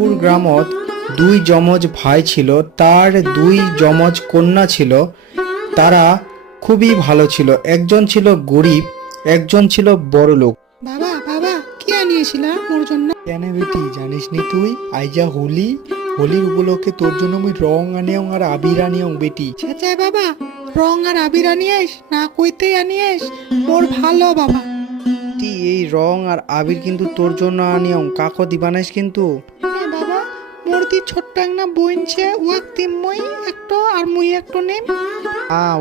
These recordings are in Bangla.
রামপুর গ্রামত দুই যমজ ভাই ছিল, তার দুই যমজ কন্যা ছিল। তারা খুবই ভালো ছিল। একজন ছিল গরিব, একজন ছিল বড়লোক। বাবা বাবা কি আনিয়েছিলা মোর জন্য? কেন বেটি, জানিস নি তুই আইজা হোলি? হোলির উপলক্ষে তোর জন্য আমি রং আনিয়ং আর আবির আনিয়ং বেটি। চেঁচায় বাবা, রং আর আবির আনিয়েস না কইতেই আনিয়েস মোর ভালো বাবা। তুই এই রং আর আবির কিন্তু তোর জন্য আনিয়ং, কাকো দিবানাইস কিন্তু। বাবা মোর দি ছোট্ট একটা বইনছে, ওয়াক তিম মই একটো আর মুই একটো নেম।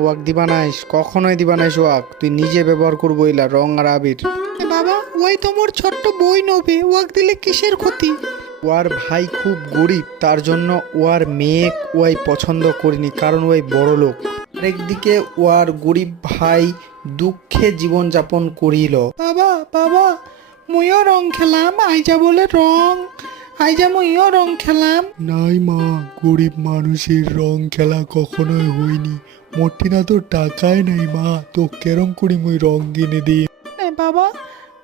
ওয়াক দিবানাইস, কখনোই দিবানাইস ওয়াক। তুই নিজে ব্যবহার করবো ইলা রং আর আবির। বাবা ওই তো মোর ছোট্ট বই নবে, ওয়াক দিলে কিসের ক্ষতি? ওয়ার ভাই খুব গরিব, তার জন্য ওয়ার মেয়ে ওয়াই পছন্দ করিনি, কারণ ওই বড় লোক। আরেকদিকে ওয়ার গরিব ভাই দুঃখে জীবনযাপন করিল। বাবা বাবা মুইও রং খেলাম, আইজা বলে রং, আইজা মুইও রং খেলাম। নাই মা, গরিব মানুষের রং খেলা কখনোই হয়নি। মোটি না তো টাকাই নাই মা, তো কেরম করি মুই রং কিনে দিই। বাবা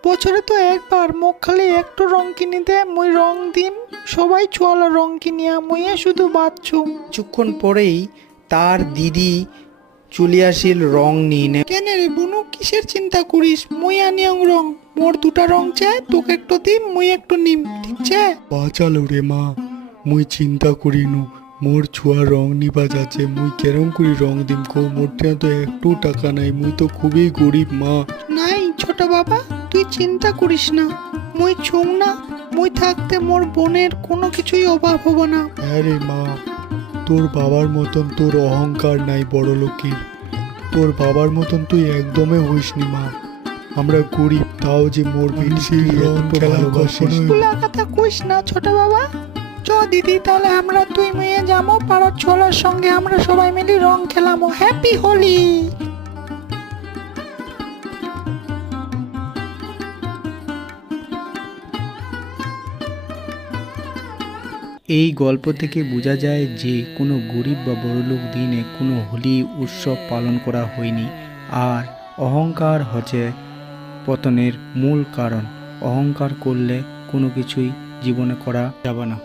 বছরে তো একবার, মোক খালি একটু রং কিনে দে, মুই রং দিম। সবাই চলো রং কিনিয়া, মুইয়ে শুধু বাচ্চুম। কিছুক্ষণ পরেই তার দিদি চলে আসিল রং নিয়ে। কেন রে বুনু, কিসের চিন্তা করিস? মুই আনিয়ং রং, মোর দুটা রং চাই, তোকে একটু দিম, মুই একটু নিম, ঠিক আছে? বাঁচালো রে মা, মুই চিন্তা করিনু। মোর ছুয়া রং নিবা যাচ্ছে, মুই কেরম করি রং দিম কো? মোটে না তো একটু টাকা নাই, মুই তো খুবই গরিব মা। নাই ছোট বাবা, তুই চিন্তা করিস না, মুই ছুং না। মুই থাকতে মোর বোনের কোনো কিছুই অভাব হবো না। হ্যাঁ রে মা, তোর বাবার মতন তোর অহংকার নাই বড় লোকের। তোর বাবার মতন তুই একদমই হইসনি মা। আমরা গরিব, তাও যে মোর বেশি রং খেলা কখনোই। তুলা কথা কইস না ছোট বাবা। চ দিদি, তাহলে আমরা তুই মেয়ে যাবো পাড়ার ছোলার সঙ্গে, আমরা সবাই মিলে রং খেলামো। হ্যাপি হোলি। এই গল্প থেকে বোঝা যায় যে কোনো গরিব বা বড়লোক দিনে কোনো হোলি উৎসব পালন করা হয়নি। আর অহংকার হচ্ছে পতনের মূল কারণ। অহংকার করলে কোনো কিছুই জীবনে করা যাবে না।